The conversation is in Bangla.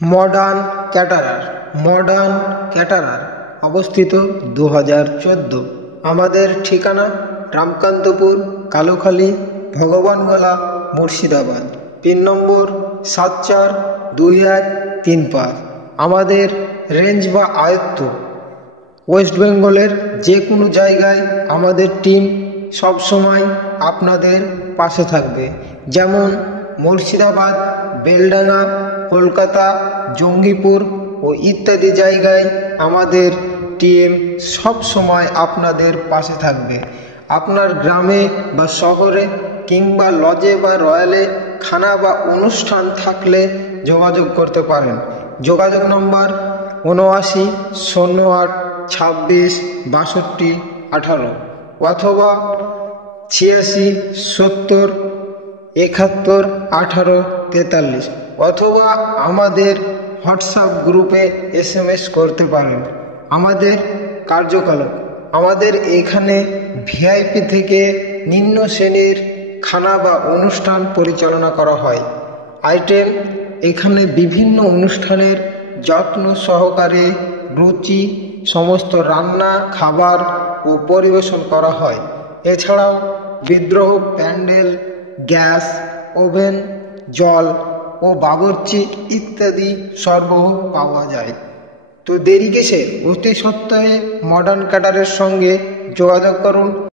মডার্ন ক্যাটারার অবস্থিত 2014। আমাদের ঠিকানা রামকান্তপুর, কালুখালী, ভগবানগোলা, মুর্শিদাবাদ। পিন নম্বর 742135। আমাদের রেঞ্জ বা আয়ত্ত ওয়েস্ট বেঙ্গলের যে কোনো জায়গায় আমাদের টিম সবসময় আপনাদের পাশে থাকবে। যেমন মুর্শিদাবাদ, বেলডাঙ্গা, কলকাতা, জঙ্গিপুর ও ইত্যাদি জায়গায় আমাদের টিম সব সময় আপনাদের পাশে থাকবে। আপনার গ্রামে বা শহরে কিংবা লজে বা রয়্যালে খানা বা অনুষ্ঠান থাকলে যোগাযোগ করতে পারেন। যোগাযোগ নম্বর 7908266218 অথবা 8670711843 অথবা আমাদের হোয়াটসঅ্যাপ গ্রুপে SMS করতে পারেন। আমাদের কার্যকলাপ, আমাদের এখানে ভিআইপি থেকে নিম্ন শ্রেণীর খানা বা অনুষ্ঠান পরিচালনা করা হয়। আইটেম, এখানে বিভিন্ন অনুষ্ঠানের যত্ন সহকারে রুচি সমস্ত রান্না, খাবার ও পরিবেশন করা হয়। এছাড়াও বিদ্রোহ প্যান্ডেল, গ্যাস, ওভেন, জল ও বাবুর্চি ইত্যাদি সরবরাহ পাওয়া যায়। তো দেরি কিসের? অতি সত্বরে মডার্ন ক্যাটারের সঙ্গে যোগাযোগ করুন।